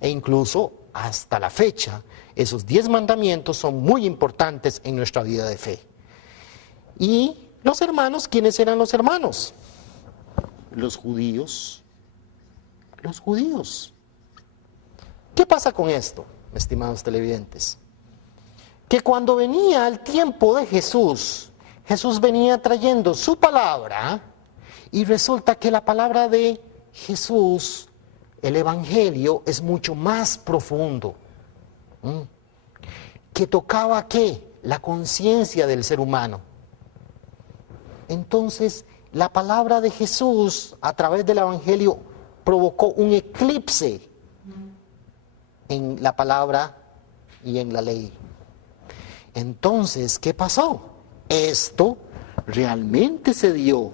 E incluso hasta la fecha, esos 10 mandamientos son muy importantes en nuestra vida de fe. Y los hermanos, ¿quiénes eran los hermanos? Los judíos. Los judíos. ¿Qué pasa con esto, estimados televidentes? Que cuando venía el tiempo de Jesús, Jesús venía trayendo su palabra y resulta que la palabra de Jesús, el evangelio, es mucho más profundo. Que tocaba ¿qué? La conciencia del ser humano. Entonces, la palabra de Jesús a través del evangelio provocó un eclipse en la palabra y en la ley. Entonces, ¿qué pasó? Esto realmente se dio.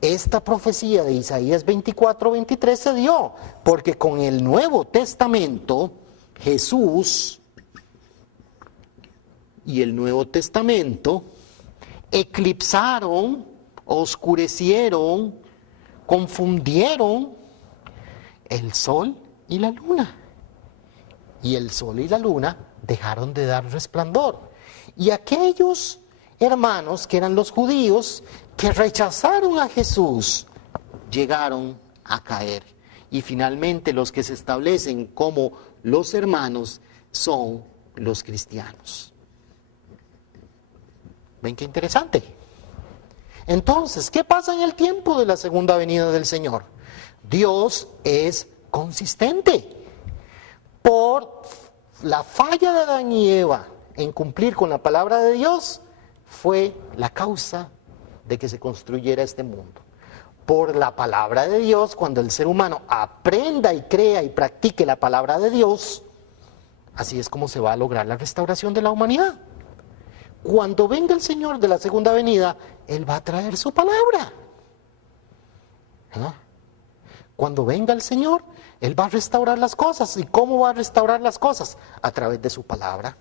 Esta profecía de Isaías 24:23 se dio, porque con el Nuevo Testamento, Jesús y el Nuevo Testamento eclipsaron, oscurecieron, confundieron el sol y la luna. Y el sol y la luna dejaron de dar resplandor. Y aquellos hermanos que eran los judíos que rechazaron a Jesús llegaron a caer. Y finalmente los que se establecen como los hermanos son los cristianos. ¿Ven qué interesante? Entonces, ¿qué pasa en el tiempo de la segunda venida del Señor? Dios es consistente. Por la falla de Adán y Eva en cumplir con la palabra de Dios, fue la causa de que se construyera este mundo. Por la palabra de Dios, cuando el ser humano aprenda y crea y practique la palabra de Dios, así es como se va a lograr la restauración de la humanidad. Cuando venga el Señor de la segunda venida, Él va a traer su palabra. Cuando venga el Señor, Él va a restaurar las cosas. ¿Y cómo va a restaurar las cosas? A través de su palabra.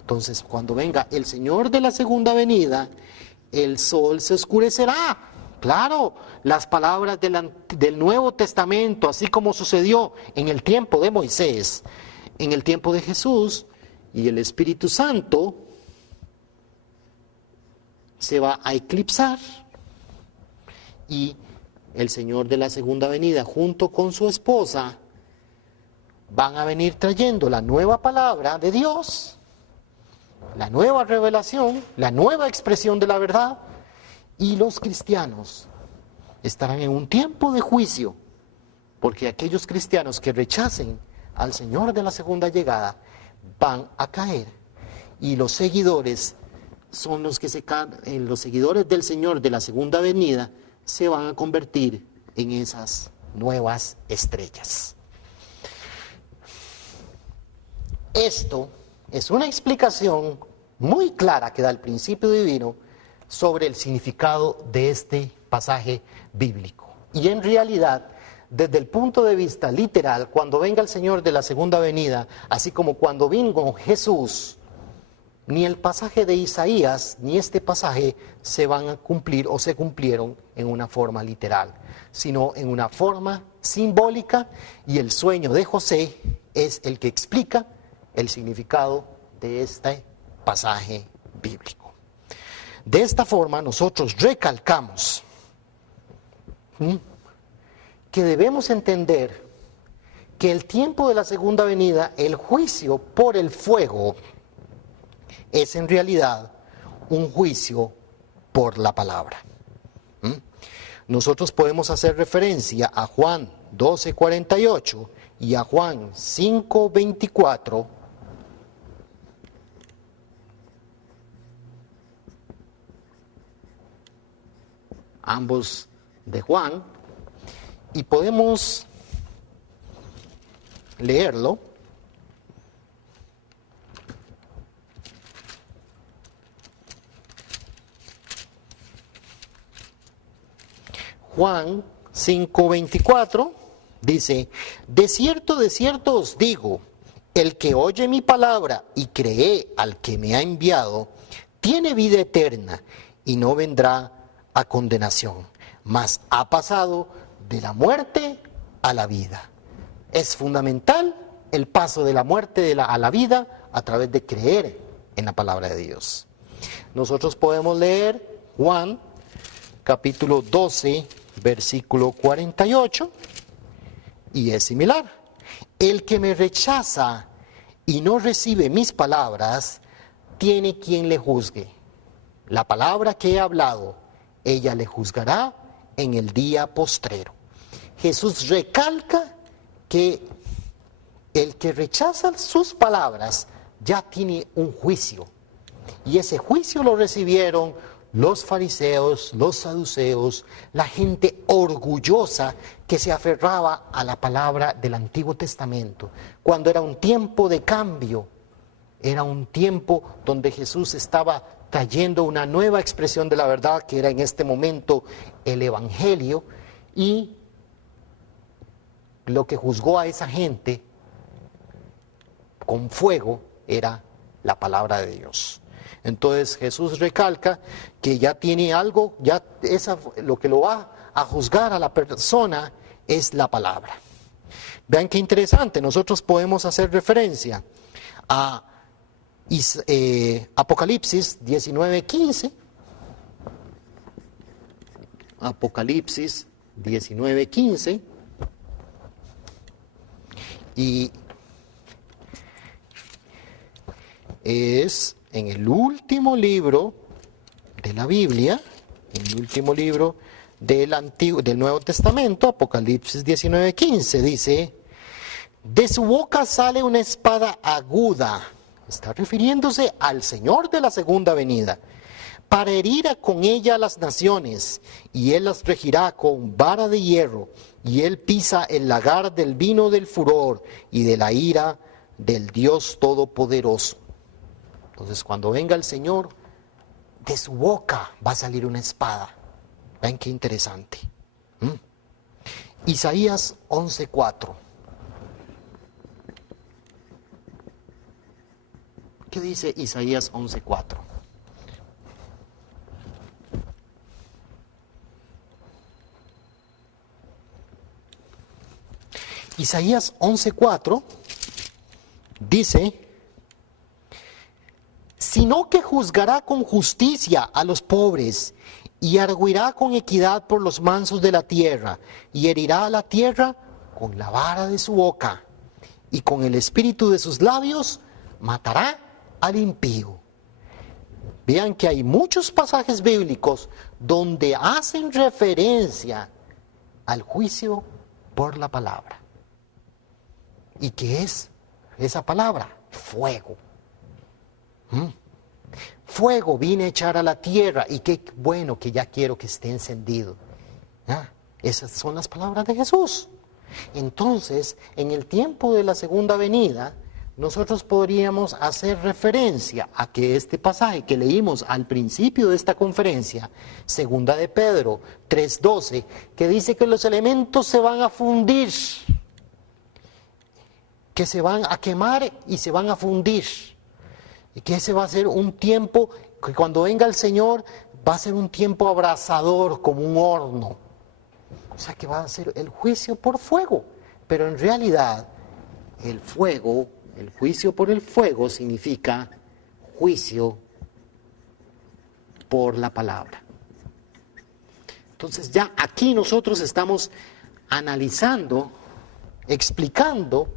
Entonces, cuando venga el Señor de la segunda venida, el sol se oscurecerá. Claro, las palabras del Nuevo Testamento, así como sucedió en el tiempo de Moisés, en el tiempo de Jesús y el Espíritu Santo, se va a eclipsar y el Señor de la segunda venida junto con su esposa van a venir trayendo la nueva palabra de Dios, la nueva revelación, la nueva expresión de la verdad, y los cristianos estarán en un tiempo de juicio, porque aquellos cristianos que rechacen al Señor de la segunda llegada van a caer, y los seguidores son los seguidores del Señor de la segunda venida se van a convertir en esas nuevas estrellas. Esto es una explicación muy clara que da el principio divino sobre el significado de este pasaje bíblico. Y en realidad, desde el punto de vista literal, cuando venga el Señor de la segunda venida, así como cuando vino Jesús, ni el pasaje de Isaías, ni este pasaje se van a cumplir o se cumplieron en una forma literal, sino en una forma simbólica, y el sueño de José es el que explica el significado de este pasaje bíblico. De esta forma nosotros recalcamos que debemos entender que el tiempo de la segunda venida, el juicio por el fuego, es en realidad un juicio por la palabra. Nosotros podemos hacer referencia a Juan 12:48 y a Juan 5:24, ambos de Juan, y podemos leerlo. Juan 5:24 dice: de cierto os digo, el que oye mi palabra y cree al que me ha enviado, tiene vida eterna y no vendrá a condenación, mas ha pasado de la muerte a la vida. Es fundamental el paso de la muerte a la vida a través de creer en la palabra de Dios. Nosotros podemos leer Juan capítulo 12, versículo 48, y es similar. El que me rechaza y no recibe mis palabras, tiene quien le juzgue. La palabra que he hablado, ella le juzgará en el día postrero. Jesús recalca que el que rechaza sus palabras ya tiene un juicio. Y ese juicio lo recibieron los fariseos, los saduceos, la gente orgullosa que se aferraba a la palabra del Antiguo Testamento, cuando era un tiempo de cambio, era un tiempo donde Jesús estaba trayendo una nueva expresión de la verdad, que era en este momento el Evangelio, y lo que juzgó a esa gente con fuego era la palabra de Dios. Entonces Jesús recalca que ya tiene algo, lo que lo va a juzgar a la persona es la palabra. Vean qué interesante, nosotros podemos hacer referencia a Apocalipsis 19:15. Apocalipsis 19:15. Y es en el último libro de la Biblia, en el último libro del Nuevo Testamento, Apocalipsis 19:15, dice: de su boca sale una espada aguda, está refiriéndose al Señor de la segunda venida, para herir con ella a las naciones, y él las regirá con vara de hierro, y él pisa el lagar del vino del furor y de la ira del Dios Todopoderoso. Entonces, cuando venga el Señor, de su boca va a salir una espada. Ven qué interesante. Isaías 11:4. ¿Qué dice Isaías 11:4? Isaías 11:4 dice: sino que juzgará con justicia a los pobres, y arguirá con equidad por los mansos de la tierra, y herirá a la tierra con la vara de su boca, y con el espíritu de sus labios matará al impío. Vean que hay muchos pasajes bíblicos donde hacen referencia al juicio por la palabra. ¿Y qué es esa palabra? Fuego. Fuego vine a echar a la tierra, y qué bueno que ya quiero que esté encendido. Esas son las palabras de Jesús. Entonces, en el tiempo de la segunda venida, nosotros podríamos hacer referencia a que este pasaje que leímos al principio de esta conferencia, segunda de Pedro 3:12, que dice que los elementos se van a fundir, que se van a quemar y se van a fundir. Y que ese va a ser un tiempo, que cuando venga el Señor, va a ser un tiempo abrasador como un horno. O sea que va a ser el juicio por fuego. Pero en realidad, el fuego, el juicio por el fuego significa juicio por la palabra. Entonces ya aquí nosotros estamos analizando, explicando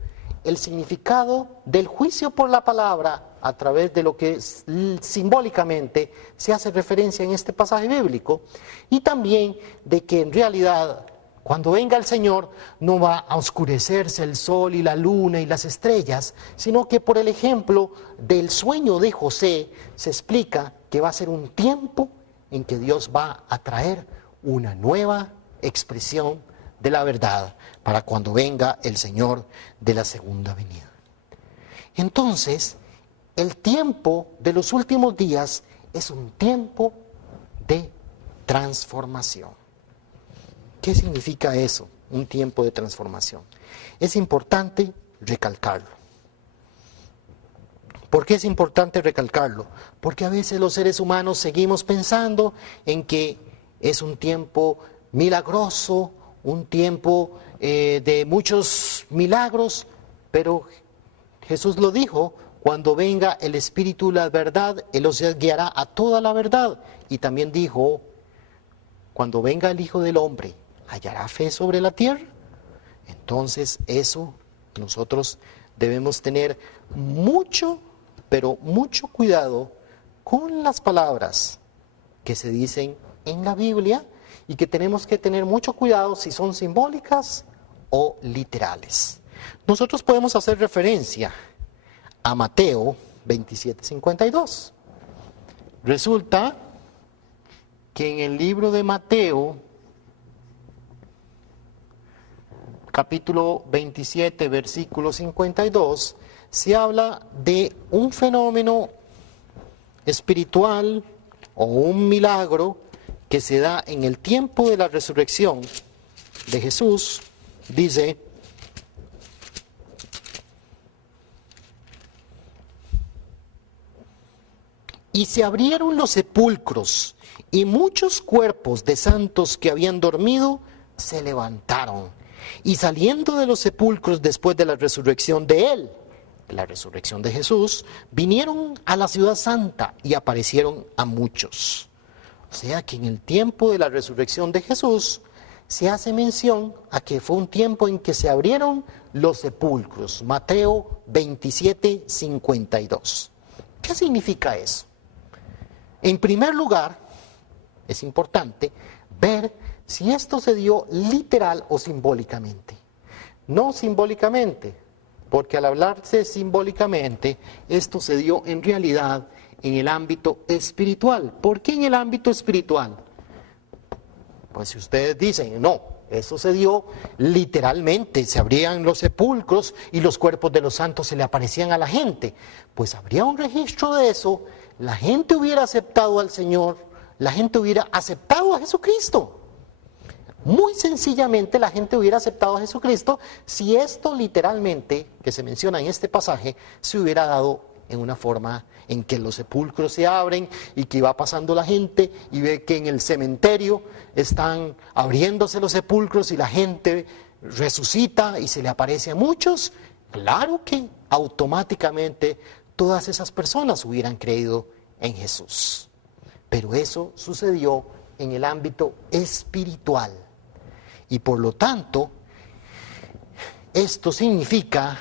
el significado del juicio por la palabra a través de lo que simbólicamente se hace referencia en este pasaje bíblico, y también de que en realidad cuando venga el Señor no va a oscurecerse el sol y la luna y las estrellas, sino que por el ejemplo del sueño de José se explica que va a ser un tiempo en que Dios va a traer una nueva expresión de la verdad para cuando venga el Señor de la segunda venida. Entonces, el tiempo de los últimos días es un tiempo de transformación. ¿Qué significa eso? Un tiempo de transformación. Es importante recalcarlo. ¿Por qué es importante recalcarlo? Porque a veces los seres humanos seguimos pensando en que es un tiempo milagroso, un tiempo de muchos muchos milagros, pero Jesús lo dijo, cuando venga el Espíritu de la verdad, Él os guiará a toda la verdad. Y también dijo, cuando venga el Hijo del Hombre, ¿hallará fe sobre la tierra? Entonces eso nosotros debemos tener mucho, pero mucho cuidado con las palabras que se dicen en la Biblia y que tenemos que tener mucho cuidado si son simbólicas o literales. Nosotros podemos hacer referencia a Mateo 27:52. Resulta que en el libro de Mateo, capítulo 27, versículo 52, se habla de un fenómeno espiritual o un milagro que se da en el tiempo de la resurrección de Jesús. Dice: y se abrieron los sepulcros, y muchos cuerpos de santos que habían dormido se levantaron. Y saliendo de los sepulcros después de la resurrección de él, la resurrección de Jesús, vinieron a la ciudad santa y aparecieron a muchos. O sea que en el tiempo de la resurrección de Jesús se hace mención a que fue un tiempo en que se abrieron los sepulcros. Mateo 27:52. ¿Qué significa eso? En primer lugar, es importante ver si esto se dio literal o simbólicamente. No simbólicamente, porque al hablarse simbólicamente, esto se dio en realidad en el ámbito espiritual. ¿Por qué en el ámbito espiritual? Pues si ustedes dicen, no, eso se dio literalmente, se abrían los sepulcros y los cuerpos de los santos se le aparecían a la gente, pues habría un registro de eso, la gente hubiera aceptado al Señor, la gente hubiera aceptado a Jesucristo. Muy sencillamente la gente hubiera aceptado a Jesucristo si esto literalmente, que se menciona en este pasaje, se hubiera dado en una forma en que los sepulcros se abren y que va pasando la gente y ve que en el cementerio están abriéndose los sepulcros y la gente resucita y se le aparece a muchos. Claro que automáticamente todas esas personas hubieran creído en Jesús. Pero eso sucedió en el ámbito espiritual. Y por lo tanto, esto significa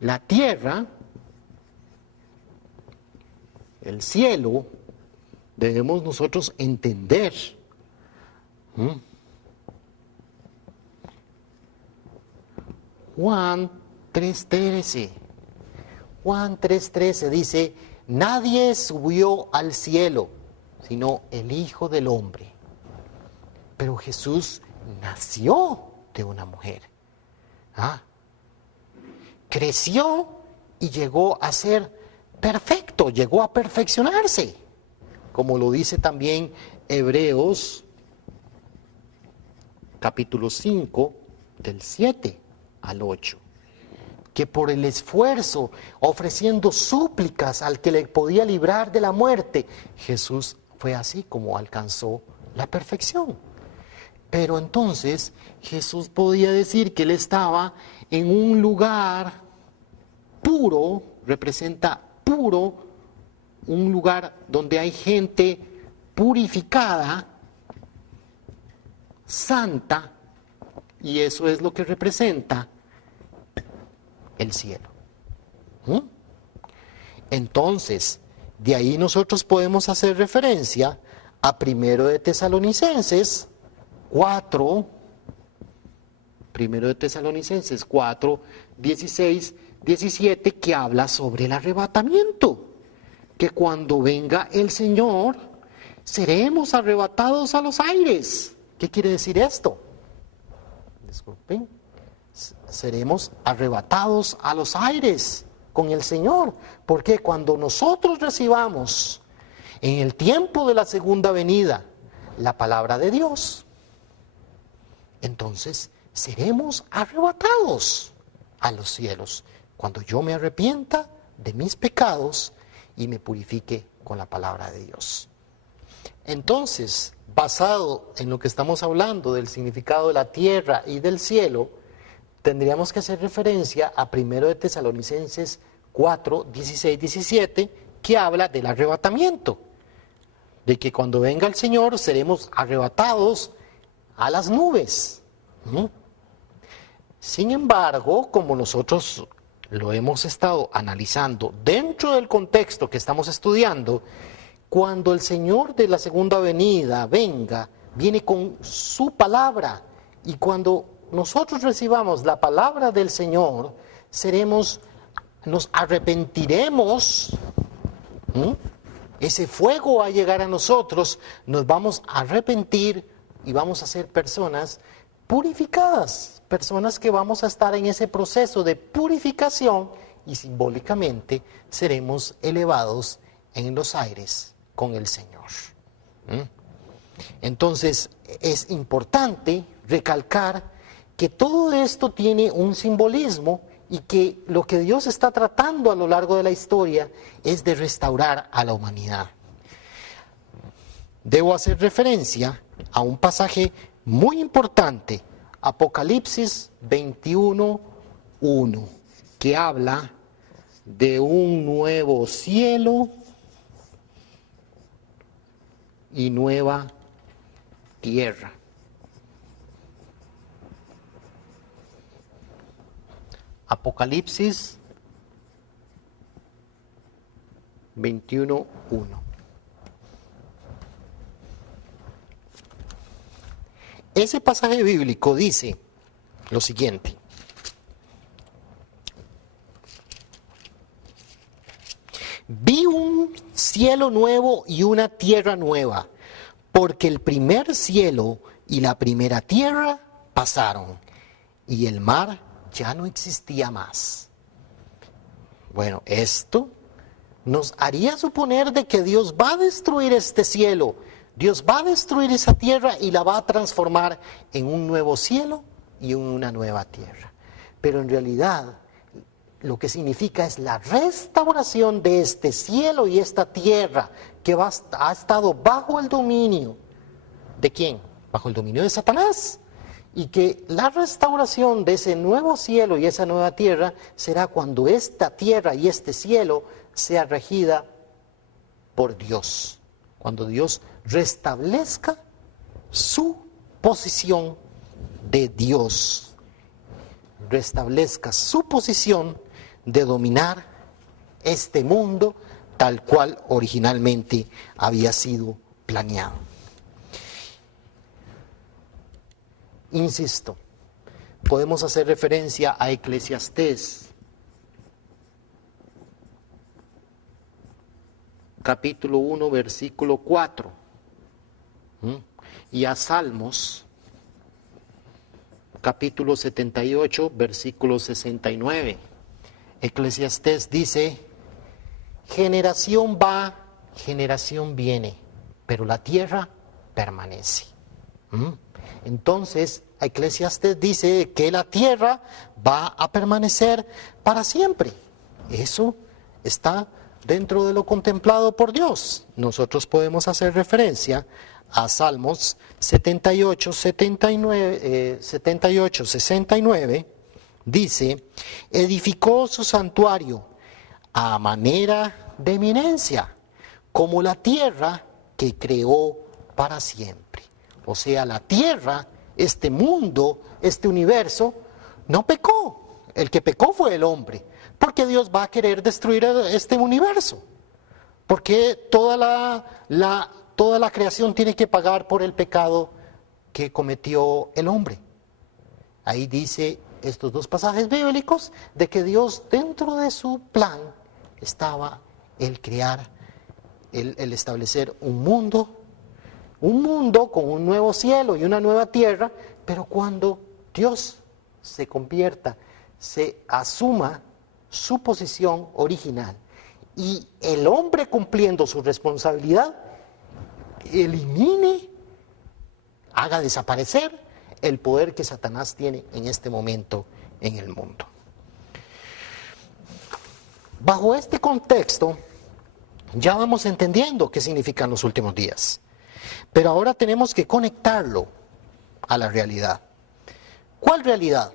la tierra, el cielo, debemos nosotros entender. Juan 3:13. Juan 3:13 dice, nadie subió al cielo, sino el Hijo del Hombre. Pero Jesús nació de una mujer. Creció y llegó a ser perfecto, llegó a perfeccionarse. Como lo dice también Hebreos, capítulo 5, del 7 al 8. Que por el esfuerzo, ofreciendo súplicas al que le podía librar de la muerte, Jesús fue así como alcanzó la perfección. Pero entonces Jesús podía decir que él estaba en un lugar puro, representa puro, un lugar donde hay gente purificada, santa, y eso es lo que representa el cielo. Entonces, de ahí nosotros podemos hacer referencia a 1 de Tesalonicenses 4, 1 de Tesalonicenses 4, 16, 17, que habla sobre el arrebatamiento, que cuando venga el Señor, seremos arrebatados a los aires. ¿Qué quiere decir esto? Disculpen. Seremos arrebatados a los aires con el Señor, porque cuando nosotros recibamos en el tiempo de la segunda venida la palabra de Dios, entonces seremos arrebatados a los cielos, cuando yo me arrepienta de mis pecados y me purifique con la palabra de Dios. Entonces, basado en lo que estamos hablando del significado de la tierra y del cielo, tendríamos que hacer referencia a 1 de Tesalonicenses 4, 16, 17, que habla del arrebatamiento, de que cuando venga el Señor seremos arrebatados a las nubes. Sin embargo, como nosotros lo hemos estado analizando dentro del contexto que estamos estudiando, cuando el Señor de la segunda venida venga, viene con su palabra, y cuando nosotros recibamos la palabra del Señor, nos arrepentiremos. Ese fuego va a llegar a nosotros, nos vamos a arrepentir y vamos a ser personas purificadas, personas que vamos a estar en ese proceso de purificación y simbólicamente seremos elevados en los aires con el Señor. Entonces es importante recalcar que todo esto tiene un simbolismo y que lo que Dios está tratando a lo largo de la historia es de restaurar a la humanidad. Debo hacer referencia a un pasaje muy importante, Apocalipsis 21:1, que habla de un nuevo cielo y nueva tierra. Apocalipsis 21:1. Ese pasaje bíblico dice lo siguiente: vi un cielo nuevo y una tierra nueva, porque el primer cielo y la primera tierra pasaron, y el mar ya no existía más. Bueno, esto nos haría suponer de que Dios va a destruir este cielo, Dios va a destruir esa tierra y la va a transformar en un nuevo cielo y una nueva tierra. Pero en realidad lo que significa es la restauración de este cielo y esta tierra que ha estado bajo el dominio ¿de quién? Bajo el dominio de Satanás. Y que la restauración de ese nuevo cielo y esa nueva tierra será cuando esta tierra y este cielo sea regida por Dios. Cuando Dios restablezca su posición de Dios, restablezca su posición de dominar este mundo tal cual originalmente había sido planeado. Insisto, podemos hacer referencia a Eclesiastés, capítulo 1, versículo 4, y a Salmos, capítulo 78, versículo 69. Eclesiastés dice: generación va, generación viene, pero la tierra permanece. Entonces, Eclesiastés dice que la tierra va a permanecer para siempre. Eso está dentro de lo contemplado por Dios. Nosotros podemos hacer referencia a Salmos 78, 69, dice: edificó su santuario a manera de eminencia, como la tierra que creó para siempre. O sea, la tierra, este mundo, este universo, no pecó. El que pecó fue el hombre. Porque Dios va a querer destruir este universo. Porque toda la creación tiene que pagar por el pecado que cometió el hombre. Ahí dice estos dos pasajes bíblicos de que Dios, dentro de su plan, estaba el crear, el establecer un mundo con un nuevo cielo y una nueva tierra, pero cuando Dios se convierta, se asuma su posición original y el hombre, cumpliendo su responsabilidad, elimine, haga desaparecer el poder que Satanás tiene en este momento en el mundo. Bajo este contexto, ya vamos entendiendo qué significan los últimos días. Pero ahora tenemos que conectarlo a la realidad. ¿Cuál realidad?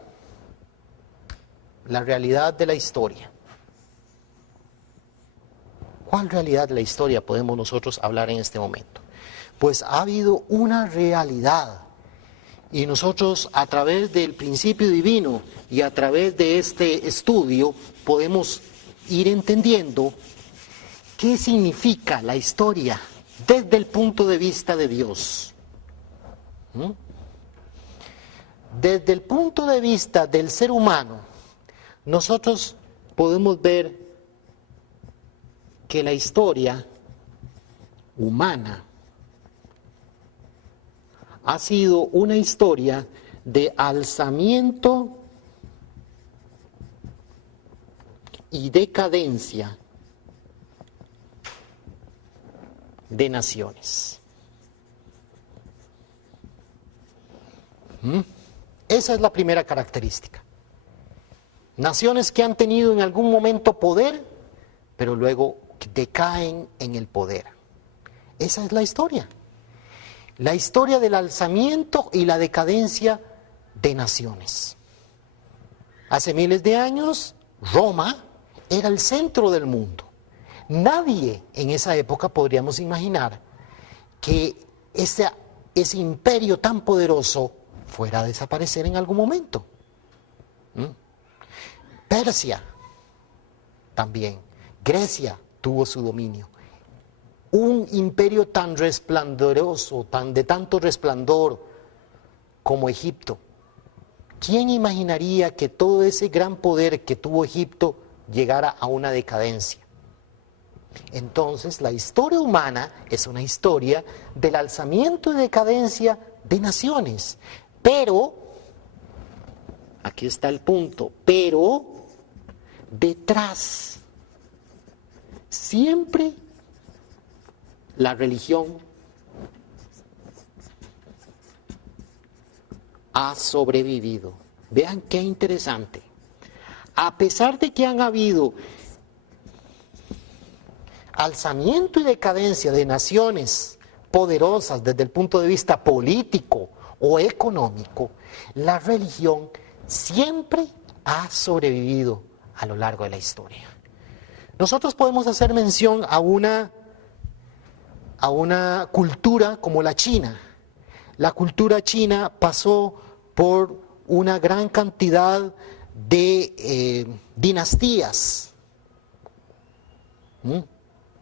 La realidad de la historia. ¿Cuál realidad de la historia podemos nosotros hablar en este momento? Pues ha habido una realidad. Y nosotros a través del principio divino y a través de este estudio podemos ir entendiendo qué significa la historia desde el punto de vista de Dios. Desde el punto de vista del ser humano, nosotros podemos ver que la historia humana ha sido una historia de alzamiento y decadencia de naciones. Esa es la primera característica. Naciones que han tenido en algún momento poder, pero luego decaen en el poder. Esa es la historia. La historia del alzamiento y la decadencia de naciones. Hace miles de años, Roma era el centro del mundo. Nadie en esa época podríamos imaginar que ese imperio tan poderoso fuera a desaparecer en algún momento. Persia también. Grecia tuvo su dominio. Un imperio tan resplandoroso, de tanto resplandor como Egipto. ¿Quién imaginaría que todo ese gran poder que tuvo Egipto llegara a una decadencia? Entonces, la historia humana es una historia del alzamiento y decadencia de naciones. Pero, aquí está el punto, pero detrás, siempre la religión ha sobrevivido. Vean qué interesante. A pesar de que han habido alzamiento y decadencia de naciones poderosas desde el punto de vista político o económico, la religión siempre ha sobrevivido a lo largo de la historia. Nosotros podemos hacer mención a una cultura como la China. La cultura china pasó por una gran cantidad de dinastías.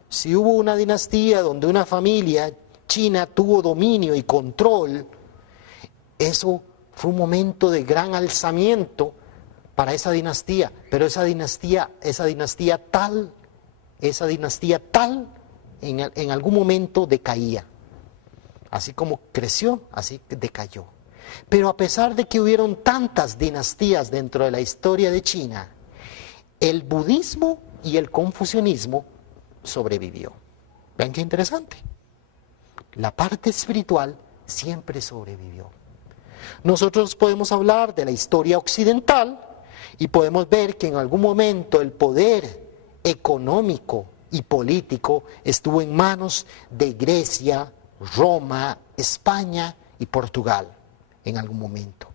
Si hubo una dinastía donde una familia china tuvo dominio y control, eso fue un momento de gran alzamiento para esa dinastía, pero esa dinastía tal en algún momento decaía. Así como creció, así decayó. Pero a pesar de que hubieron tantas dinastías dentro de la historia de China, el budismo y el confucianismo sobrevivió. ¿Ven qué interesante? La parte espiritual siempre sobrevivió. Nosotros podemos hablar de la historia occidental y podemos ver que en algún momento el poder económico y político estuvo en manos de Grecia, Roma, España y Portugal en algún momento.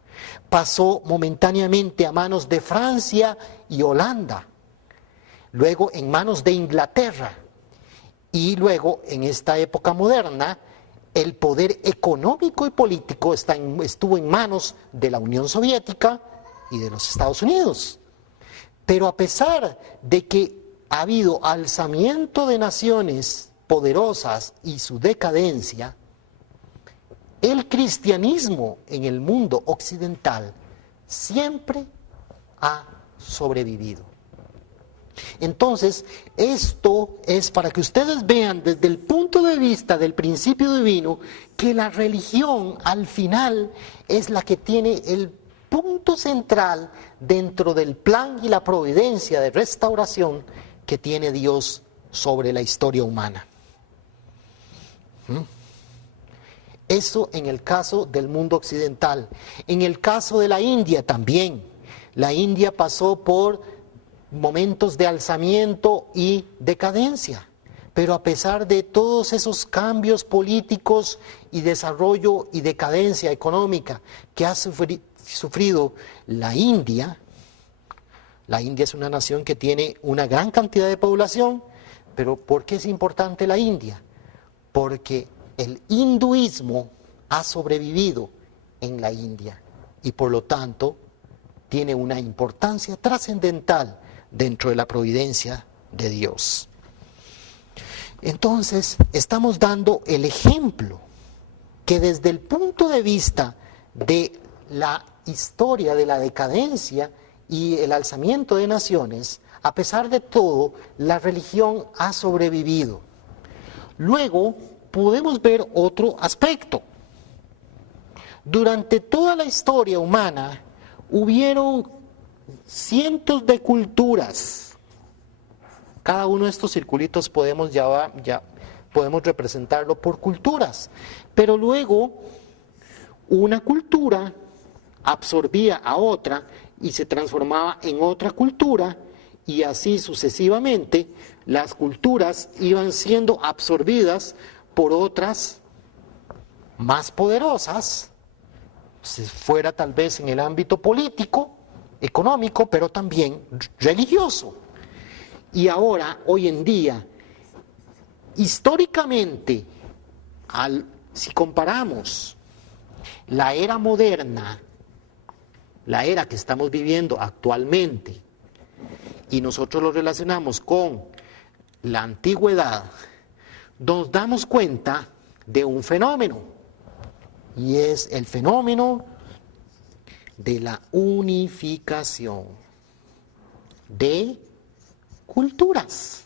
Pasó momentáneamente a manos de Francia y Holanda, luego en manos de Inglaterra y luego en esta época moderna el poder económico y político estuvo en manos de la Unión Soviética y de los Estados Unidos. Pero a pesar de que ha habido alzamiento de naciones poderosas y su decadencia, el cristianismo en el mundo occidental siempre ha sobrevivido. Entonces, esto es para que ustedes vean desde el punto de vista del principio divino que la religión al final es la que tiene el punto central dentro del plan y la providencia de restauración que tiene Dios sobre la historia humana. Eso en el caso del mundo occidental. En el caso de la India también. La India pasó por momentos de alzamiento y decadencia, Pero a pesar de todos esos cambios políticos y desarrollo y decadencia económica que ha sufrido la India es una nación que tiene una gran cantidad de población, pero ¿por qué es importante la India? Porque el hinduismo ha sobrevivido en la India y por lo tanto tiene una importancia trascendental dentro de la providencia de Dios. Entonces, estamos dando el ejemplo que desde el punto de vista de la historia de la decadencia y el alzamiento de naciones, a pesar de todo, la religión ha sobrevivido. Luego, podemos ver otro aspecto. Durante toda la historia humana, hubieron cientos de culturas. Cada uno de estos circulitos podemos representarlo por culturas. Pero luego, una cultura absorbía a otra y se transformaba en otra cultura, y así sucesivamente las culturas iban siendo absorbidas por otras más poderosas, si fuera tal vez en el ámbito político, económico, pero también religioso. Y ahora, hoy en día, históricamente, si comparamos la era moderna, la era que estamos viviendo actualmente, y nosotros lo relacionamos con la antigüedad, nos damos cuenta de un fenómeno, y es el fenómeno de la unificación de culturas.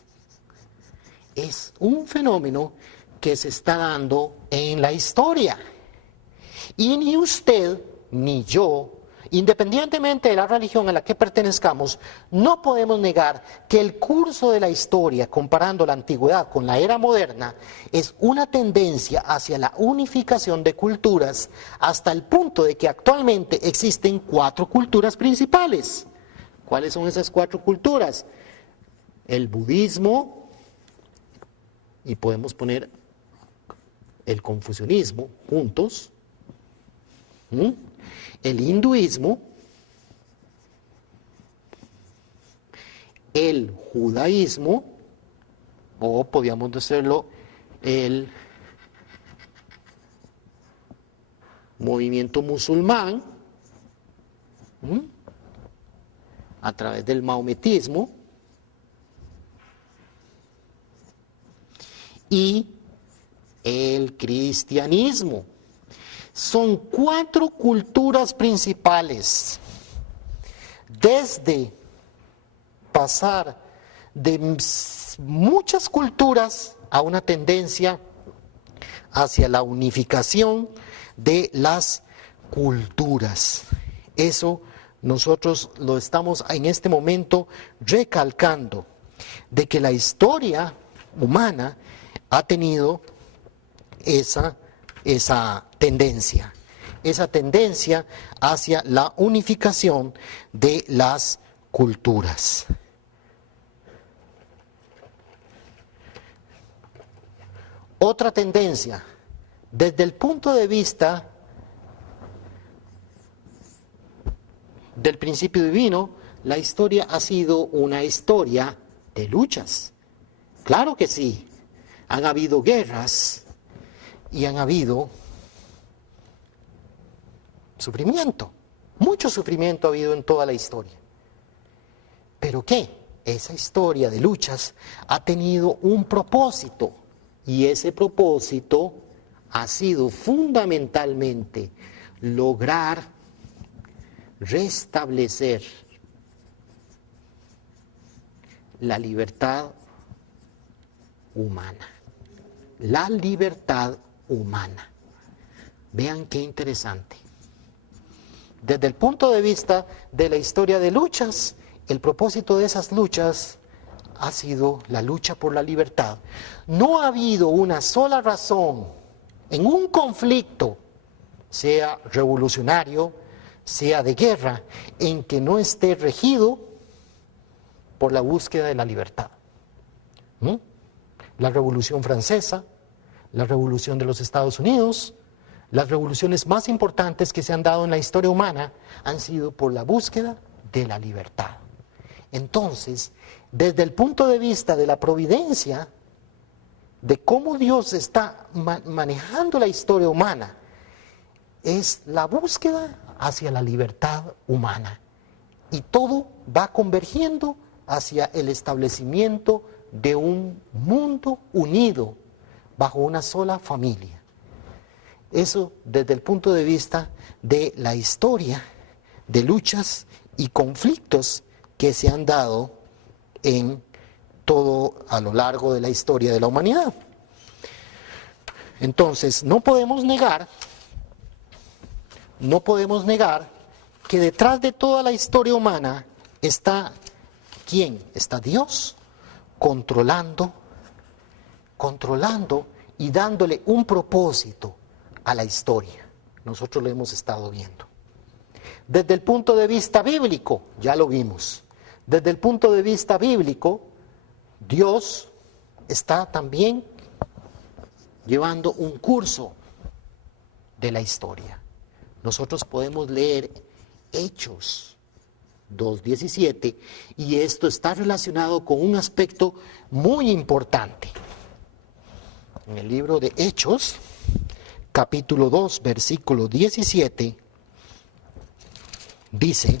Es un fenómeno que se está dando en la historia. Y ni usted ni yo, independientemente de la religión a la que pertenezcamos, no podemos negar que el curso de la historia, comparando la antigüedad con la era moderna, es una tendencia hacia la unificación de culturas, hasta el punto de que actualmente existen 4 culturas principales. ¿Cuáles son esas 4 culturas? El budismo, y podemos poner el confucianismo juntos, el hinduismo, el judaísmo, o podríamos decirlo, el movimiento musulmán, a través del maometismo, y el cristianismo. Son 4 culturas principales. Desde pasar de muchas culturas a una tendencia hacia la unificación de las culturas. Eso nosotros lo estamos en este momento recalcando, de que la historia humana ha tenido esa tendencia hacia la unificación de las culturas. Otra tendencia, desde el punto de vista del principio divino, la historia ha sido una historia de luchas. Claro que sí, han habido guerras y han habido sufrimiento. Mucho sufrimiento ha habido en toda la historia. ¿Pero qué? Esa historia de luchas ha tenido un propósito, y ese propósito ha sido fundamentalmente lograr restablecer la libertad humana. La libertad humana. Vean qué interesante. Desde el punto de vista de la historia de luchas, el propósito de esas luchas ha sido la lucha por la libertad. No ha habido una sola razón en un conflicto, sea revolucionario, sea de guerra, en que no esté regido por la búsqueda de la libertad. la Revolución Francesa, la Revolución de los Estados Unidos. Las revoluciones más importantes que se han dado en la historia humana han sido por la búsqueda de la libertad. Entonces, desde el punto de vista de la providencia, de cómo Dios está manejando la historia humana, es la búsqueda hacia la libertad humana. Y todo va convergiendo hacia el establecimiento de un mundo unido bajo una sola familia. Eso desde el punto de vista de la historia de luchas y conflictos que se han dado en todo a lo largo de la historia de la humanidad. Entonces, no podemos negar que detrás de toda la historia humana está ¿quién? Está Dios controlando y dándole un propósito a la historia. Nosotros lo hemos estado viendo. Desde el punto de vista bíblico, ya lo vimos. Desde el punto de vista bíblico, Dios está también llevando un curso de la historia. Nosotros podemos leer Hechos 2:17 y esto está relacionado con un aspecto muy importante. En el libro de Hechos, capítulo 2, versículo 17, dice: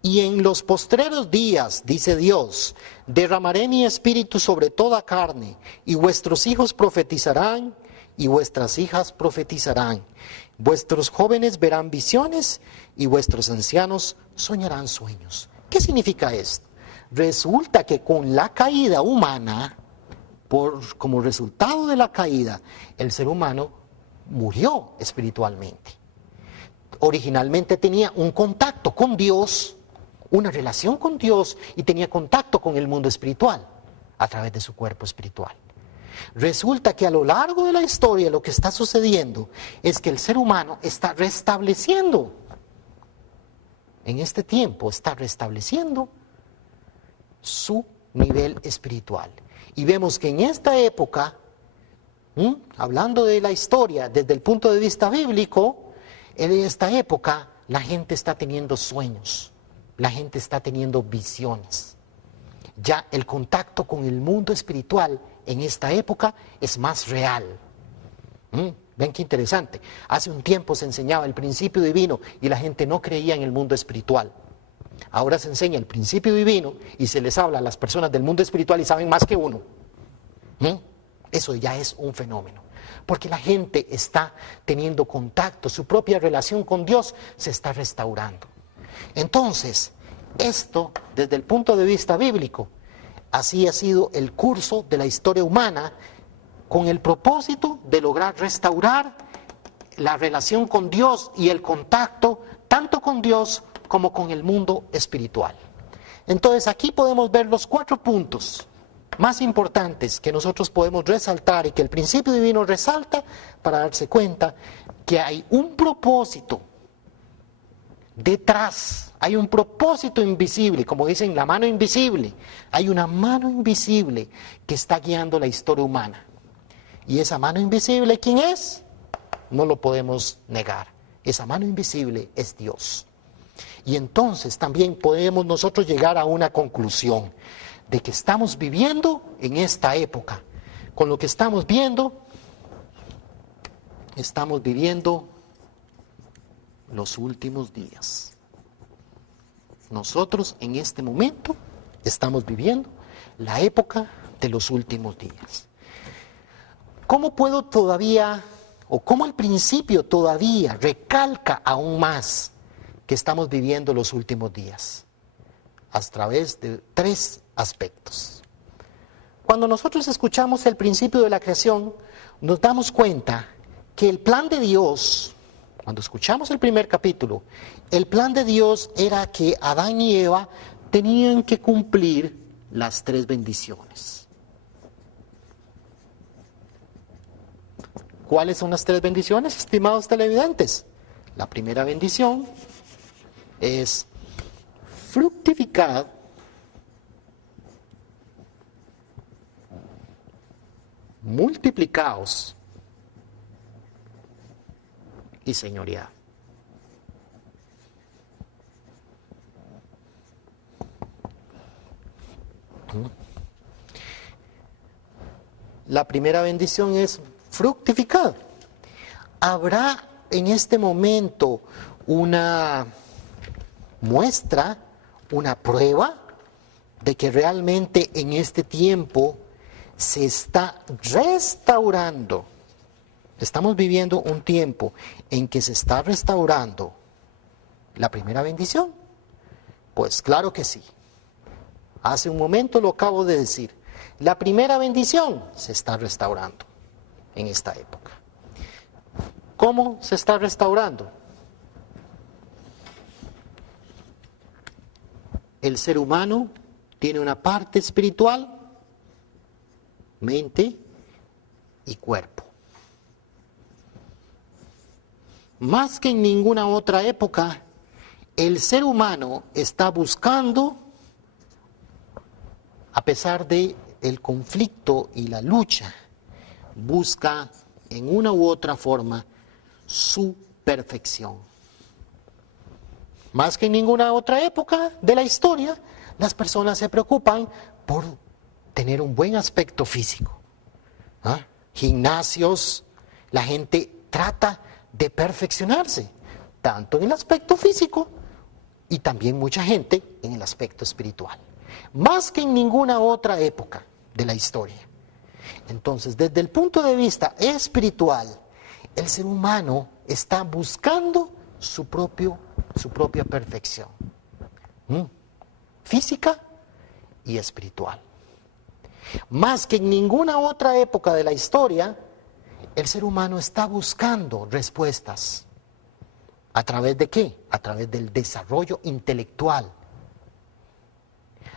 y en los postreros días, dice Dios, derramaré mi espíritu sobre toda carne, y vuestros hijos profetizarán, y vuestras hijas profetizarán. Vuestros jóvenes verán visiones, y vuestros ancianos soñarán sueños. ¿Qué significa esto? Resulta que con la caída humana, como resultado de la caída, el ser humano murió espiritualmente. Originalmente tenía un contacto con Dios, una relación con Dios, y tenía contacto con el mundo espiritual a través de su cuerpo espiritual. Resulta que a lo largo de la historia lo que está sucediendo es que el ser humano está restableciendo, en este tiempo está restableciendo su nivel espiritual. Y vemos que en esta época, hablando de la historia desde el punto de vista bíblico, en esta época la gente está teniendo sueños, la gente está teniendo visiones. Ya el contacto con el mundo espiritual en esta época es más real. Ven qué interesante. Hace un tiempo se enseñaba el principio divino y la gente no creía en el mundo espiritual. Ahora se enseña el principio divino y se les habla a las personas del mundo espiritual y saben más que uno. Eso ya es un fenómeno. Porque la gente está teniendo contacto, su propia relación con Dios se está restaurando. Entonces, esto desde el punto de vista bíblico, así ha sido el curso de la historia humana con el propósito de lograr restaurar la relación con Dios y el contacto tanto con Dios como con el mundo espiritual. Entonces aquí podemos ver los 4 puntos más importantes que nosotros podemos resaltar y que el principio divino resalta para darse cuenta que hay un propósito detrás, hay un propósito invisible, como dicen, la mano invisible. Hay una mano invisible que está guiando la historia humana. Y esa mano invisible, ¿quién es? No lo podemos negar. Esa mano invisible es Dios. Y entonces también podemos nosotros llegar a una conclusión de que estamos viviendo en esta época. Con lo que estamos viviendo los últimos días. Nosotros en este momento estamos viviendo la época de los últimos días. ¿Cómo puedo todavía, o cómo el principio todavía recalca aún más que estamos viviendo los últimos días? A través de 3 aspectos. Cuando nosotros escuchamos el principio de la creación, nos damos cuenta que el plan de Dios, cuando escuchamos el primer capítulo, el plan de Dios era que Adán y Eva tenían que cumplir las 3 bendiciones. ¿Cuáles son las 3 bendiciones, estimados televidentes? La primera bendición es fructificad multiplicaos y señoread. La primera bendición es fructificar. ¿Habrá en este momento una muestra, una prueba de que realmente en este tiempo se está restaurando? Estamos viviendo un tiempo en que se está restaurando la primera bendición. Pues claro que sí. Hace un momento lo acabo de decir. La primera bendición se está restaurando en esta época. ¿Cómo se está restaurando? El ser humano tiene una parte espiritual, mente y cuerpo. Más que en ninguna otra época, el ser humano está buscando, a pesar de el conflicto y la lucha, busca en una u otra forma su perfección. Más que en ninguna otra época de la historia, las personas se preocupan por tener un buen aspecto físico. Gimnasios, la gente trata de perfeccionarse, tanto en el aspecto físico y también mucha gente en el aspecto espiritual. Más que en ninguna otra época de la historia. Entonces, desde el punto de vista espiritual, el ser humano está buscando su propia perfección, física y espiritual. Más que en ninguna otra época de la historia, el ser humano está buscando respuestas. ¿A través de qué? A través del desarrollo intelectual,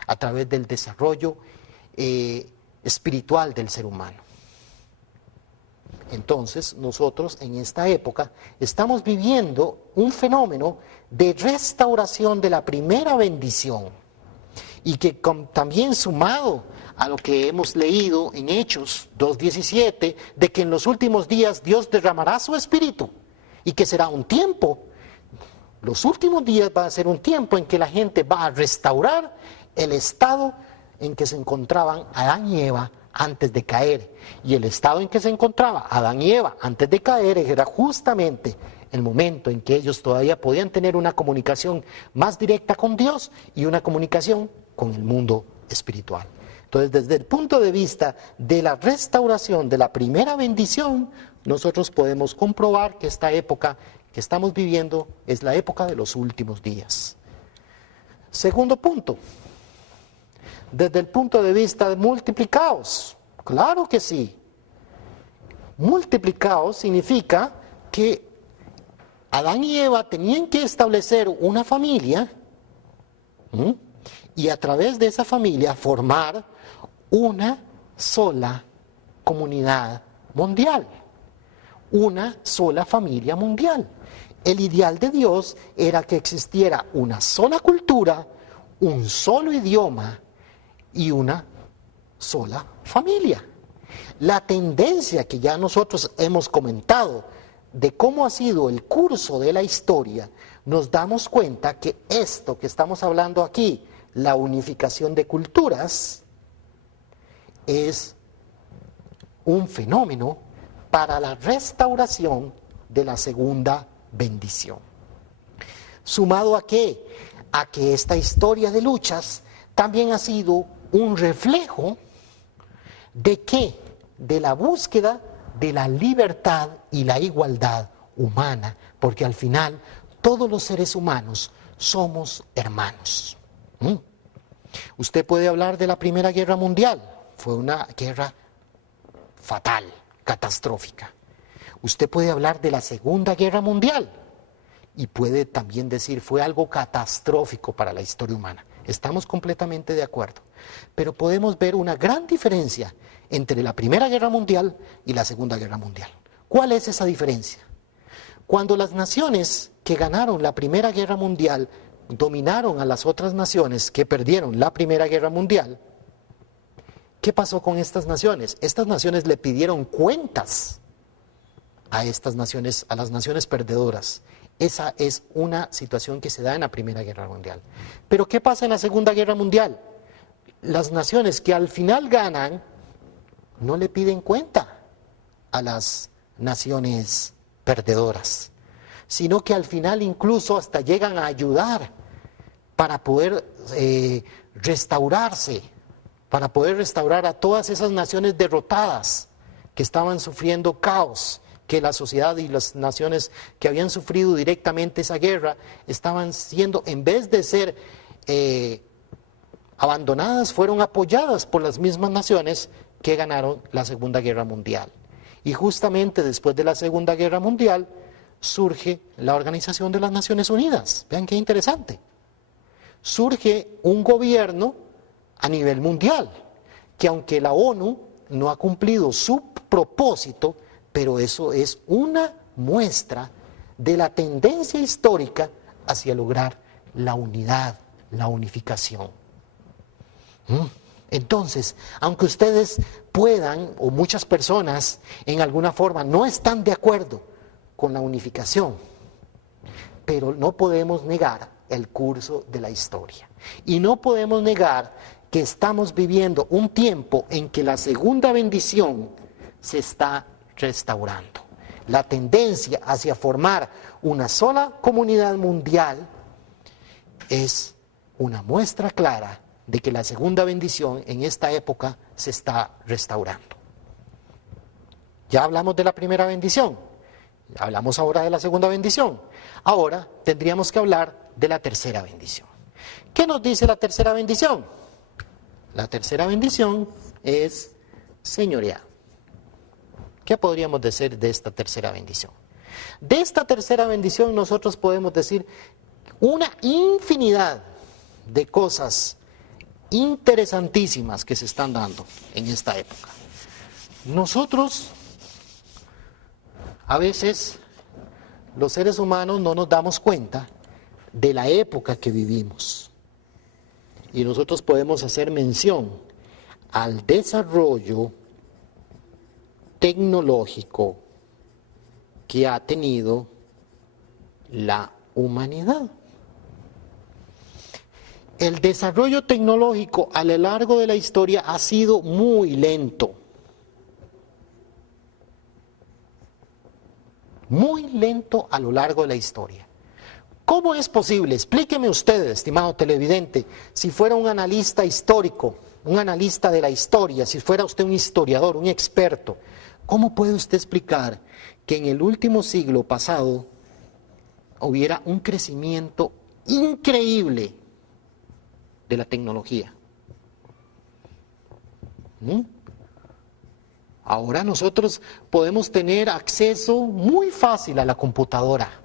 a través del desarrollo espiritual del ser humano. Entonces, nosotros en esta época estamos viviendo un fenómeno de restauración de la primera bendición, y que también sumado a lo que hemos leído en Hechos 2:17, de que en los últimos días Dios derramará su espíritu y que será un tiempo, los últimos días va a ser un tiempo en que la gente va a restaurar el estado en que se encontraban Adán y Eva antes de caer. Y el estado en que se encontraba Adán y Eva antes de caer era justamente el momento en que ellos todavía podían tener una comunicación más directa con Dios y una comunicación con el mundo espiritual. Entonces, desde el punto de vista de la restauración de la primera bendición, nosotros podemos comprobar que esta época que estamos viviendo es la época de los últimos días. Segundo punto, desde el punto de vista de multiplicaos, claro que sí. Multiplicaos significa que Adán y Eva tenían que establecer una familia, y a través de esa familia formar una sola comunidad mundial, una sola familia mundial. El ideal de Dios era que existiera una sola cultura, un solo idioma y una sola familia. La tendencia que ya nosotros hemos comentado de cómo ha sido el curso de la historia, nos damos cuenta que esto que estamos hablando aquí, la unificación de culturas, es un fenómeno para la restauración de la segunda bendición. ¿Sumado a qué? A que esta historia de luchas también ha sido un reflejo de qué? De la búsqueda de la libertad y la igualdad humana, porque al final todos los seres humanos somos hermanos. Usted puede hablar de la Primera Guerra Mundial, fue una guerra fatal, catastrófica. Usted puede hablar de la Segunda Guerra Mundial y puede también decir fue algo catastrófico para la historia humana. Estamos completamente de acuerdo, pero podemos ver una gran diferencia entre la Primera Guerra Mundial y la Segunda Guerra Mundial. ¿Cuál es esa diferencia? Cuando las naciones que ganaron la Primera Guerra Mundial dominaron a las otras naciones que perdieron la Primera Guerra Mundial, ¿qué pasó con estas naciones? Estas naciones le pidieron cuentas a estas naciones, a las naciones perdedoras. Esa es una situación que se da en la Primera Guerra Mundial. Pero ¿qué pasa en la Segunda Guerra Mundial? Las naciones que al final ganan no le piden cuenta a las naciones perdedoras, sino que al final incluso hasta llegan a ayudar para poder restaurarse, para poder restaurar a todas esas naciones derrotadas que estaban sufriendo caos, que la sociedad y las naciones que habían sufrido directamente esa guerra estaban siendo, en vez de ser abandonadas, fueron apoyadas por las mismas naciones que ganaron la Segunda Guerra Mundial. Y justamente después de la Segunda Guerra Mundial surge la Organización de las Naciones Unidas. Vean qué interesante. Surge un gobierno a nivel mundial, que aunque la ONU no ha cumplido su propósito, pero eso es una muestra de la tendencia histórica hacia lograr la unidad, la unificación. Entonces, aunque ustedes puedan, o muchas personas en alguna forma no están de acuerdo con la unificación, pero no podemos negar el curso de la historia. Y no podemos negar que estamos viviendo un tiempo en que la segunda bendición se está restaurando. La tendencia hacia formar una sola comunidad mundial es una muestra clara de que la segunda bendición en esta época se está restaurando. Ya hablamos de la primera bendición, hablamos ahora de la segunda bendición. Ahora tendríamos que hablar de la tercera bendición. ¿Qué nos dice la tercera bendición? La tercera bendición es señorear. ¿Qué podríamos decir de esta tercera bendición? De esta tercera bendición nosotros podemos decir una infinidad de cosas interesantísimas que se están dando en esta época. Nosotros, a veces, los seres humanos no nos damos cuenta de la época que vivimos. Y nosotros podemos hacer mención al desarrollo tecnológico que ha tenido la humanidad. El desarrollo tecnológico a lo largo de la historia ha sido muy lento. Muy lento a lo largo de la historia. ¿Cómo es posible? Explíqueme usted, estimado televidente, si fuera un analista histórico, un analista de la historia, si fuera usted un historiador, un experto, ¿cómo puede usted explicar que en el último siglo pasado hubiera un crecimiento increíble de la tecnología? Ahora nosotros podemos tener acceso muy fácil a la computadora.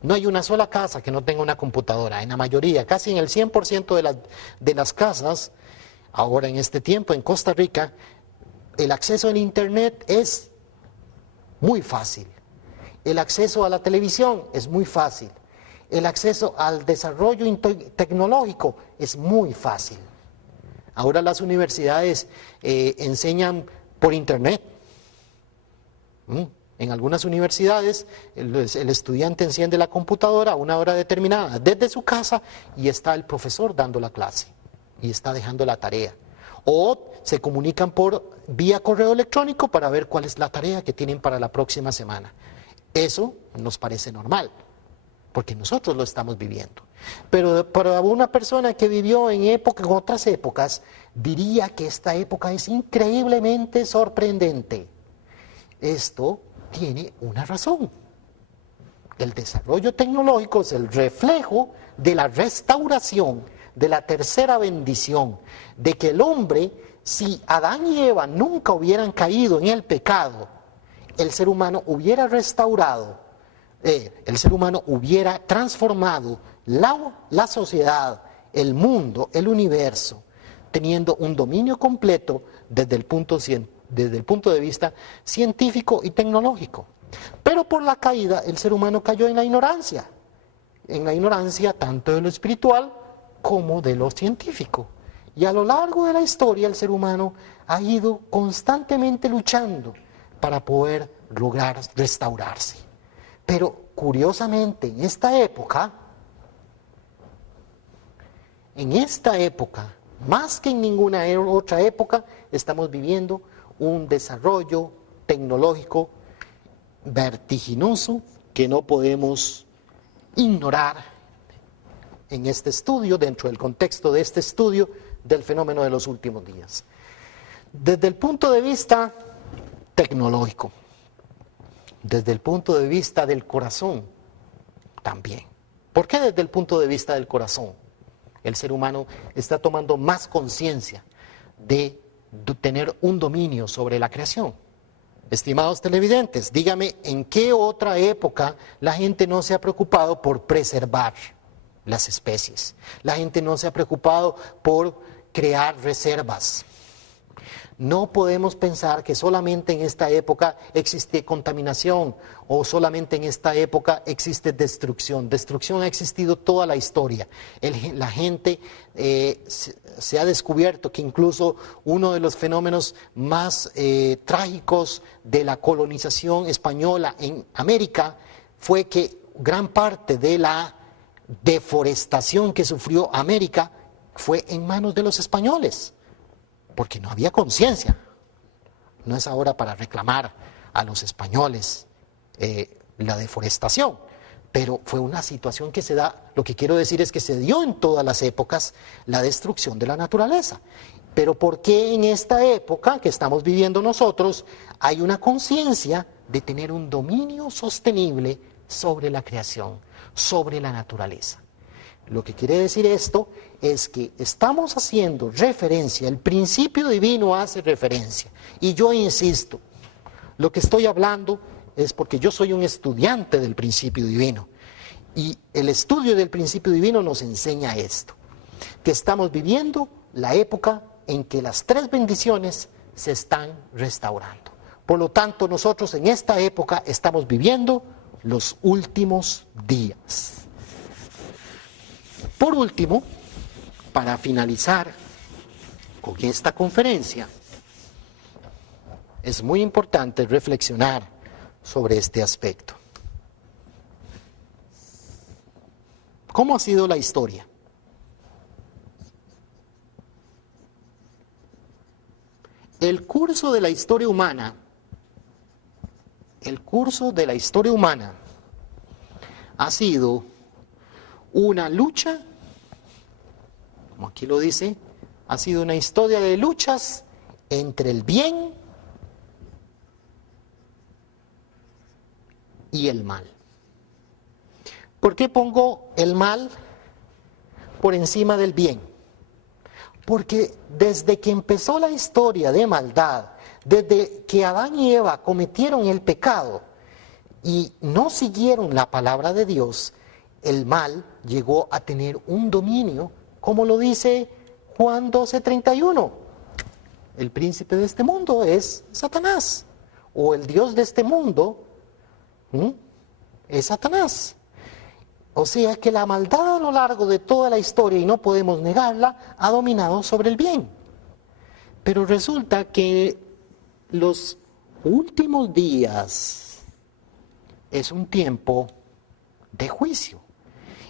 No hay una sola casa que no tenga una computadora. En la mayoría, casi en el 100% de las casas, ahora en este tiempo en Costa Rica, el acceso al Internet es muy fácil. El acceso a la televisión es muy fácil. El acceso al desarrollo tecnológico es muy fácil. Ahora las universidades enseñan por Internet. En algunas universidades el estudiante enciende la computadora a una hora determinada desde su casa y está el profesor dando la clase y está dejando la tarea. O se comunican por vía correo electrónico para ver cuál es la tarea que tienen para la próxima semana. Eso nos parece normal, porque nosotros lo estamos viviendo. Pero para una persona que vivió en otras épocas, diría que esta época es increíblemente sorprendente. Esto tiene una razón. El desarrollo tecnológico es el reflejo de la restauración, de la tercera bendición, de que el hombre, si Adán y Eva nunca hubieran caído en el pecado, el ser humano hubiera restaurado, el ser humano hubiera transformado la sociedad, el mundo, el universo, teniendo un dominio completo desde el punto de vista científico y tecnológico. Pero por la caída, el ser humano cayó en la ignorancia. en la ignorancia tanto de lo espiritual como de lo científico. Y a lo largo de la historia el ser humano ha ido constantemente luchando para poder lograr restaurarse. Pero curiosamente en esta época, más que en ninguna otra época, estamos viviendo un desarrollo tecnológico vertiginoso que no podemos ignorar en este estudio, dentro del contexto de este estudio del fenómeno de los últimos días. Desde el punto de vista tecnológico, desde el punto de vista del corazón también. ¿Por qué desde el punto de vista del corazón? El ser humano está tomando más conciencia de tener un dominio sobre la creación. Estimados televidentes, dígame en qué otra época la gente no se ha preocupado por preservar las especies. La gente no se ha preocupado por crear reservas. No podemos pensar que solamente en esta época existe contaminación o solamente en esta época existe destrucción. Destrucción ha existido toda la historia. La gente se ha descubierto que incluso uno de los fenómenos más trágicos de la colonización española en América fue que gran parte de la deforestación que sufrió América fue en manos de los españoles, porque no había conciencia. No es ahora para reclamar a los españoles la deforestación, pero fue una situación que se da, lo que quiero decir es que se dio en todas las épocas la destrucción de la naturaleza. Pero ¿por qué en esta época que estamos viviendo nosotros hay una conciencia de tener un dominio sostenible sobre la creación, sobre la naturaleza? Lo que quiere decir esto es que estamos haciendo referencia, el principio divino hace referencia. Y yo insisto, lo que estoy hablando es porque yo soy un estudiante del principio divino. Y el estudio del principio divino nos enseña esto, que estamos viviendo la época en que las tres bendiciones se están restaurando. Por lo tanto, nosotros en esta época estamos viviendo los últimos días. Por último, para finalizar con esta conferencia, es muy importante reflexionar sobre este aspecto. ¿Cómo ha sido la historia? El curso de la historia humana ha sido una lucha, como aquí lo dice, ha sido una historia de luchas entre el bien y el mal. ¿Por qué pongo el mal por encima del bien? Porque desde que empezó la historia de maldad, desde que Adán y Eva cometieron el pecado y no siguieron la palabra de Dios, el mal llegó a tener un dominio, como lo dice Juan 12:31. El príncipe de este mundo es Satanás, o el Dios de este mundo es Satanás. O sea que la maldad a lo largo de toda la historia, y no podemos negarla, ha dominado sobre el bien. Pero resulta que los últimos días es un tiempo de juicio.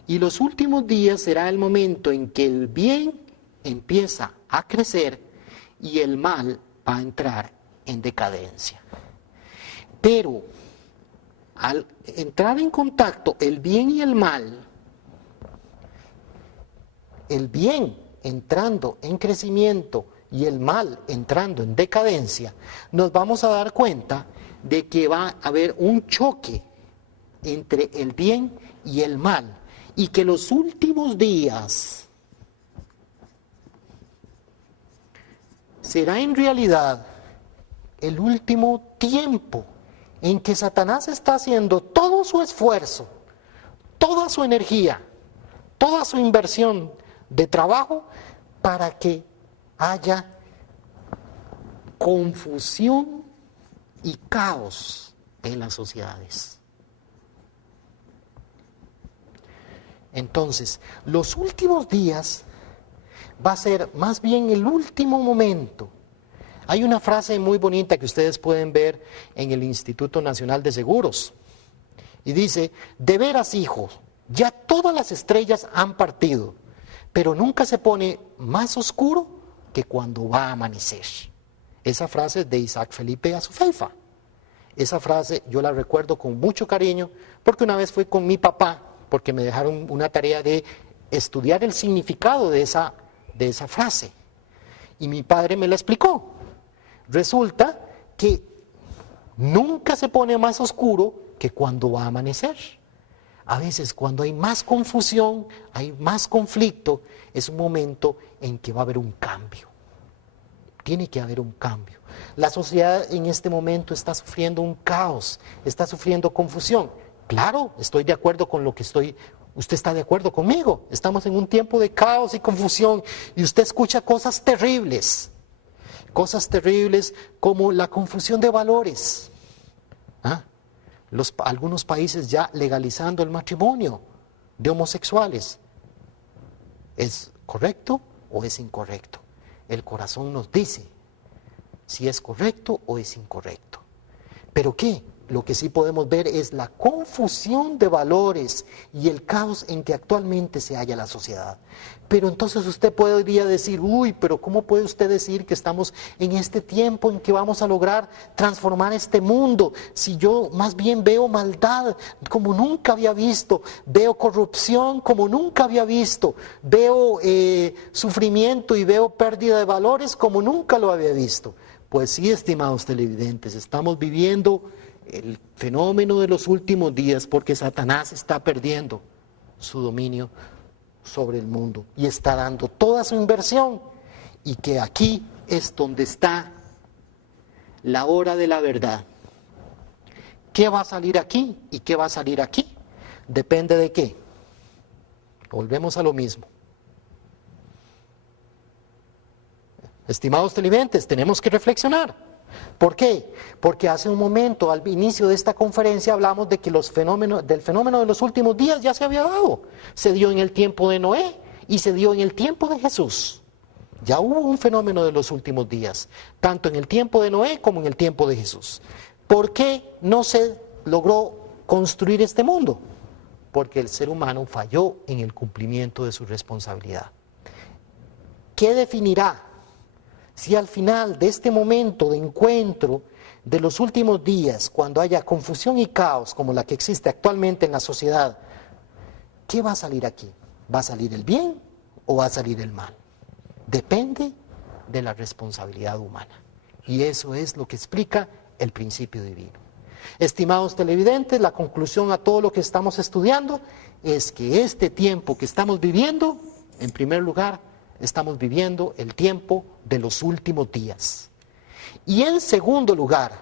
Y los últimos días será el momento en que el bien empieza a crecer y el mal va a entrar en decadencia. Pero al entrar en contacto el bien y el mal, el bien entrando en crecimiento y el mal entrando en decadencia, nos vamos a dar cuenta de que va a haber un choque entre el bien y el mal, y que los últimos días será en realidad el último tiempo en que Satanás está haciendo todo su esfuerzo, toda su energía, toda su inversión de trabajo para que haya confusión y caos en las sociedades. Entonces, los últimos días va a ser más bien el último momento. Hay una frase muy bonita que ustedes pueden ver en el Instituto Nacional de Seguros. Y dice, de veras, hijo, ya todas las estrellas han partido, pero nunca se pone más oscuro que cuando va a amanecer. Esa frase es de Isaac Felipe Azufeifa. Esa frase yo la recuerdo con mucho cariño porque una vez fui con mi papá, porque me dejaron una tarea de estudiar el significado de esa frase. Y mi padre me la explicó. Resulta que nunca se pone más oscuro que cuando va a amanecer. A veces cuando hay más confusión, hay más conflicto, es un momento en que va a haber un cambio. Tiene que haber un cambio. La sociedad en este momento está sufriendo un caos, está sufriendo confusión. Claro, estoy de acuerdo con lo que usted está de acuerdo conmigo. Estamos en un tiempo de caos y confusión y usted escucha cosas terribles como la confusión de valores. Algunos países ya legalizando el matrimonio de homosexuales. ¿Es correcto o es incorrecto? El corazón nos dice si es correcto o es incorrecto. ¿Pero qué? Lo que sí podemos ver es la confusión de valores y el caos en que actualmente se halla la sociedad. Pero entonces usted podría decir, pero ¿cómo puede usted decir que estamos en este tiempo en que vamos a lograr transformar este mundo? Si yo más bien veo maldad como nunca había visto, veo corrupción como nunca había visto, veo sufrimiento y veo pérdida de valores como nunca lo había visto. Pues sí, estimados televidentes, estamos viviendo el fenómeno de los últimos días porque Satanás está perdiendo su dominio sobre el mundo y está dando toda su inversión, y que aquí es donde está la hora de la verdad. ¿Qué va a salir aquí y qué va a salir aquí? Depende de qué. Volvemos a lo mismo. Estimados televidentes, tenemos que reflexionar. ¿Por qué? Porque hace un momento, al inicio de esta conferencia, hablamos de que del fenómeno de los últimos días ya se había dado. Se dio en el tiempo de Noé y se dio en el tiempo de Jesús. Ya hubo un fenómeno de los últimos días, tanto en el tiempo de Noé como en el tiempo de Jesús. ¿Por qué no se logró construir este mundo? Porque el ser humano falló en el cumplimiento de su responsabilidad. ¿Qué definirá si al final de este momento de encuentro de los últimos días, cuando haya confusión y caos como la que existe actualmente en la sociedad, qué va a salir aquí? ¿Va a salir el bien o va a salir el mal? Depende de la responsabilidad humana. Y eso es lo que explica el principio divino. Estimados televidentes, la conclusión a todo lo que estamos estudiando es que este tiempo que estamos viviendo, en primer lugar, estamos viviendo el tiempo de los últimos días. Y en segundo lugar,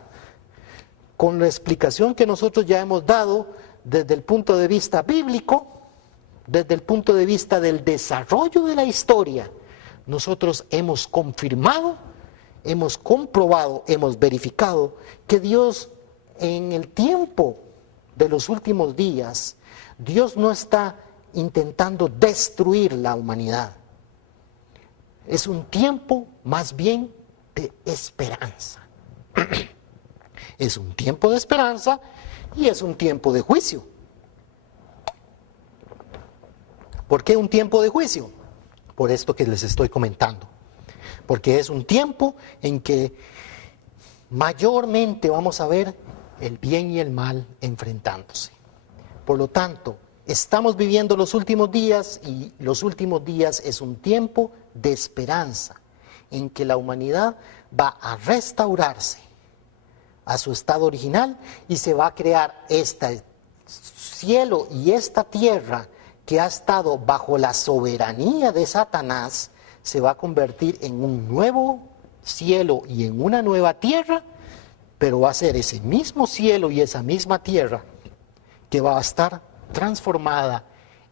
con la explicación que nosotros ya hemos dado desde el punto de vista bíblico, desde el punto de vista del desarrollo de la historia, nosotros hemos confirmado, hemos comprobado, hemos verificado que Dios en el tiempo de los últimos días, Dios no está intentando destruir la humanidad. Es un tiempo más bien de esperanza. Es un tiempo de esperanza y es un tiempo de juicio. ¿Por qué un tiempo de juicio? Por esto que les estoy comentando. Porque es un tiempo en que mayormente vamos a ver el bien y el mal enfrentándose. Por lo tanto, estamos viviendo los últimos días y los últimos días es un tiempo de esperanza en que la humanidad va a restaurarse a su estado original y se va a crear este cielo y esta tierra que ha estado bajo la soberanía de Satanás, se va a convertir en un nuevo cielo y en una nueva tierra, pero va a ser ese mismo cielo y esa misma tierra que va a estar transformada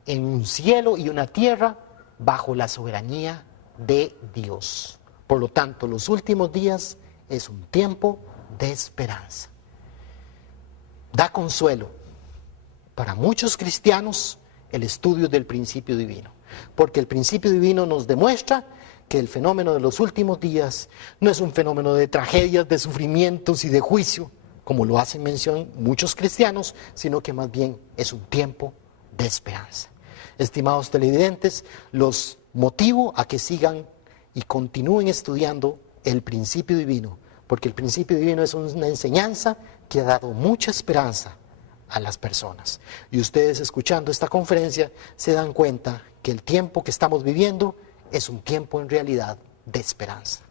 en un cielo y una tierra bajo la soberanía de Dios. Por lo tanto, los últimos días es un tiempo de esperanza. Da consuelo. Para muchos cristianos el estudio del principio divino. Porque el principio divino nos demuestra que el fenómeno de los últimos días no es un fenómeno de tragedias, de sufrimientos y de juicio, como lo hacen mención muchos cristianos, sino que más bien es un tiempo de esperanza. Estimados televidentes, los motivo a que sigan y continúen estudiando el principio divino, porque el principio divino es una enseñanza que ha dado mucha esperanza a las personas. Y ustedes escuchando esta conferencia se dan cuenta que el tiempo que estamos viviendo es un tiempo en realidad de esperanza.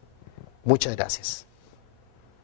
Muchas gracias.